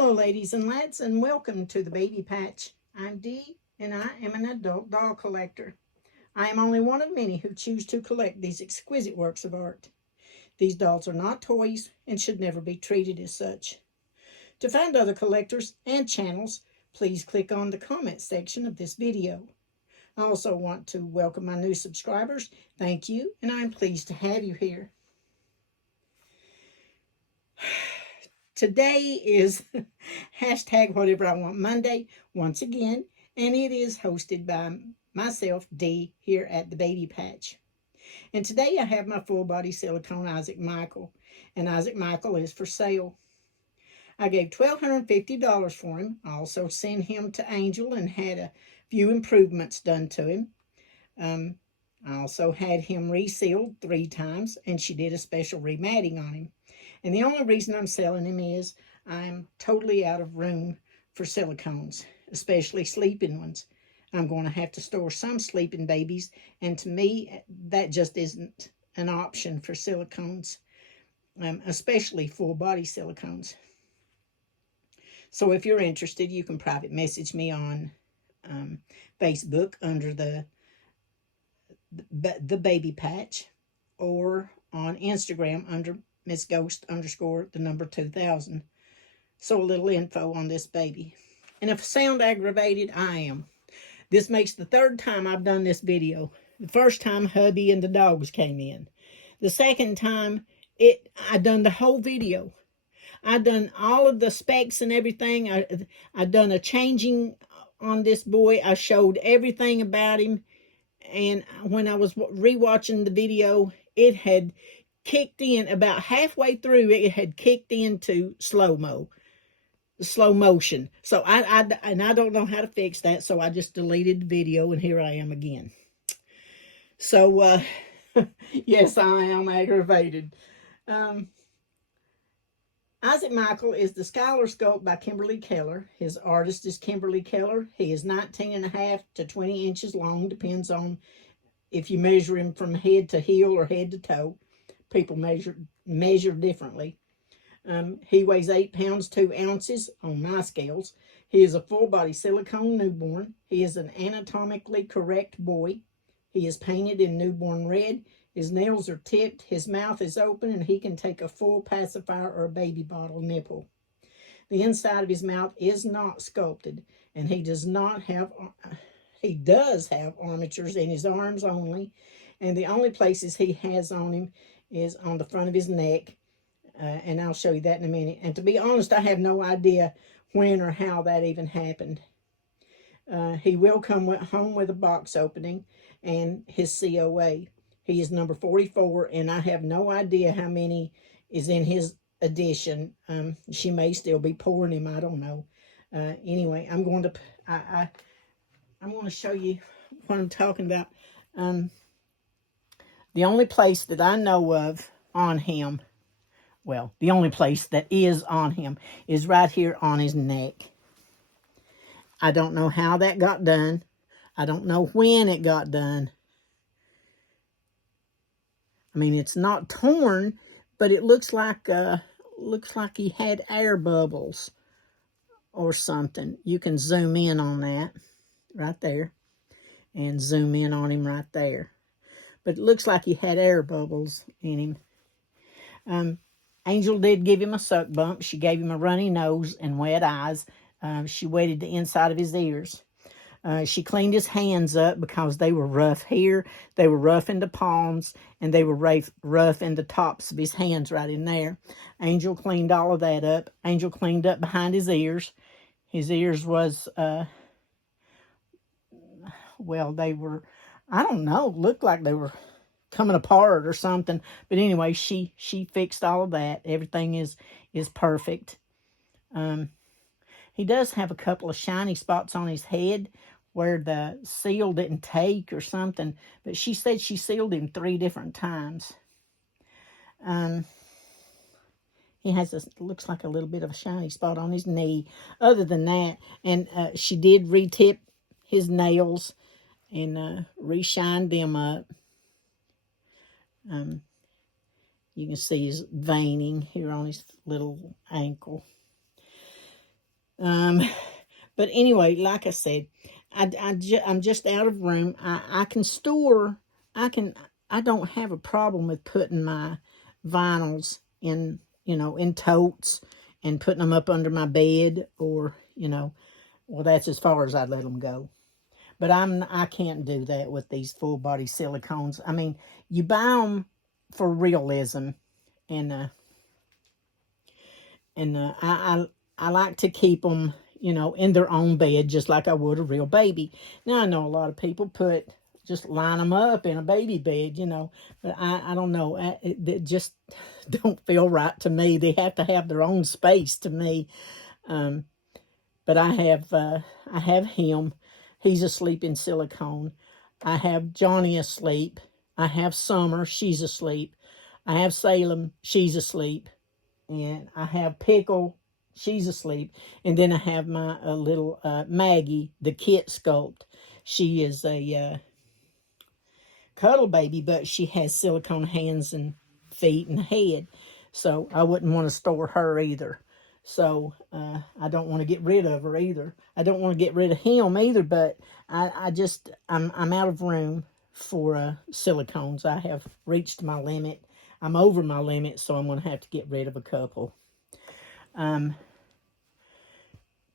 Hello, ladies and lads, and welcome to the Baby Patch. I'm Dee, and I am an adult doll collector. I am only one of many who choose to collect these exquisite works of art. These dolls are not toys and should never be treated as such. To find other collectors and channels, please click on the comment section of this video. I also want to welcome my new subscribers. Thank you, and I'm pleased to have you here. Today is hashtag whatever I want Monday once again, and it is hosted by myself, Dee, here at the Baby Patch. And today I have my full body silicone Isaac Michael, and Isaac Michael is for sale. I gave $1,250 for him. I also sent him to Angel and had a few improvements done to him. I also had him resealed 3 times, and she did a special rematting on him. And the only reason I'm selling him is I'm totally out of room for silicones, especially sleeping ones. I'm going to have to store some sleeping babies, and to me, that just isn't an option for silicones, especially full body silicones. So if you're interested, you can private message me on Facebook under the Baby Patch, or on Instagram under Miss Ghost _ 2000. So a little info on this baby. And if I sound aggravated, I am. This makes the 3rd time I've done this video. The first time hubby and the dogs came in. The second time I done the whole video. I done all of the specs and everything. I done a changing on this boy. I showed everything about him. And when I was rewatching the video, it had kicked in about halfway through. It had kicked into slow motion. So I don't know how to fix that. So I just deleted the video, and here I am again. So yes, I am aggravated. Isaac Michael is the Skylar sculpt by Kimberly Keller. His artist is Kimberly Keller. He is 19.5 to 20 inches long, depends on if you measure him from head to heel or head to toe. People measure differently. He weighs 8 pounds 2 ounces on my scales. He is a full body silicone newborn. He is an anatomically correct boy. He is painted in newborn red. His nails are tipped, his mouth is open, and he can take a full pacifier or a baby bottle nipple. The inside of his mouth is not sculpted, and he does have armatures in his arms only, and the only places he has on him is on the front of his neck, and I'll show you that in a minute. And to be honest, I have no idea when or how that even happened. He will come home with a box opening and his COA. He is number 44, and I have no idea how many is in his edition. She may still be pouring him. I don't know. Anyway, I'm going to show you what I'm talking about. The only place that I know of on him, well, the only place that is on him is right here on his neck. I don't know how that got done. I don't know when it got done. I mean, it's not torn, but it looks like he had air bubbles or something. You can zoom in on that right there and zoom in on him right there. But it looks like he had air bubbles in him. Angel did give him a suck bump. She gave him a runny nose and wet eyes. She wetted the inside of his ears. She cleaned his hands up because they were rough here. They were rough in the palms, and they were rough in the tops of his hands right in there. Angel cleaned all of that up. Angel cleaned up behind his ears. His ears was, well, they were, I don't know, looked like they were coming apart or something. But anyway, she fixed all of that. Everything is perfect. He does have a couple of shiny spots on his head where the seal didn't take or something, but she said she sealed him 3 different times. He has looks like a little bit of a shiny spot on his knee. Other than that, and she did retip his nails and re-shined them up. You can see his veining here on his little ankle. But anyway, like I said, I'm just out of room. I can store, I don't have a problem with putting my vinyls in, in totes and putting them up under my bed, or, well, that's as far as I'd let them go. But I can't do that with these full body silicones. I mean, you buy them for realism, and I like to keep them, in their own bed, just like I would a real baby. Now, I know a lot of people just line them up in a baby bed, but I don't know. It just don't feel right to me. They have to have their own space to me. But I have him. He's asleep in silicone. I have Johnny asleep. I have Summer. She's asleep. I have Salem. She's asleep. And I have Pickle. She's asleep. And then I have my little Maggie, the kit sculpt. She is a cuddle baby, but she has silicone hands and feet and head. So I wouldn't want to store her either. So I don't want to get rid of her either. I don't want to get rid of him either, but I'm out of room for silicones. I have reached my limit. I'm over my limit, so I'm going to have to get rid of a couple.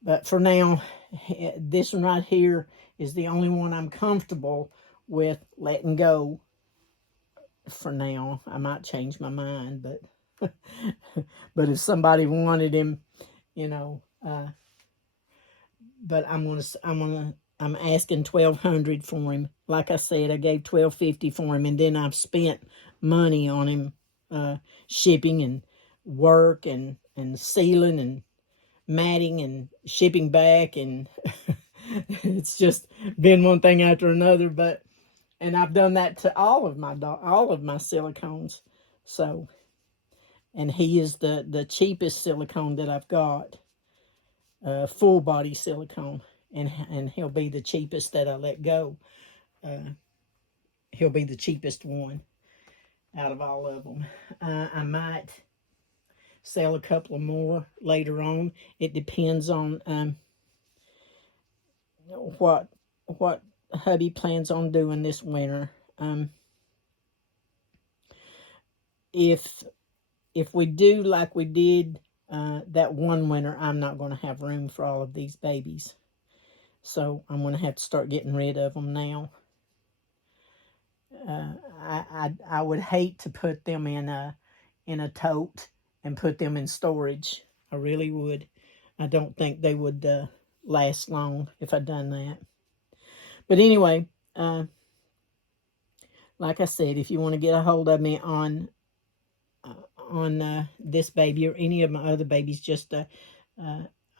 But for now, this one right here is the only one I'm comfortable with letting go for now. I might change my mind, but but if somebody wanted him, but I'm asking $1,200 for him. Like I said, I gave $1,250 for him, and then I've spent money on him, shipping and work and sealing and matting and shipping back, and it's just been one thing after another. And I've done that to all of my silicones. So, and he is the cheapest silicone that I've got, full body silicone, and he'll be the cheapest that I let go. He'll be the cheapest one out of all of them. I might sell a couple of more later on. It depends on what hubby plans on doing this winter. If we do like we did that one winter, I'm not going to have room for all of these babies. So I'm going to have to start getting rid of them now. I would hate to put them in a tote and put them in storage. I really would. I don't think they would last long if I'd done that. But anyway, like I said, if you want to get a hold of me on this baby or any of my other babies, just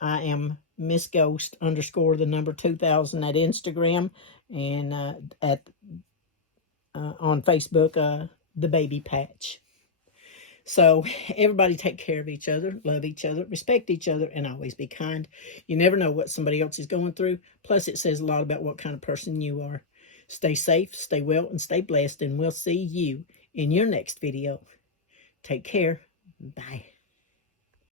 I am Miss Ghost _ the number 2000 at Instagram, and on Facebook, the Baby Patch. So everybody take care of each other, love each other, respect each other, and always be kind. You never know what somebody else is going through. Plus, it says a lot about what kind of person you are. Stay safe, stay well, and stay blessed, and we'll see you in your next video. Take care. Bye.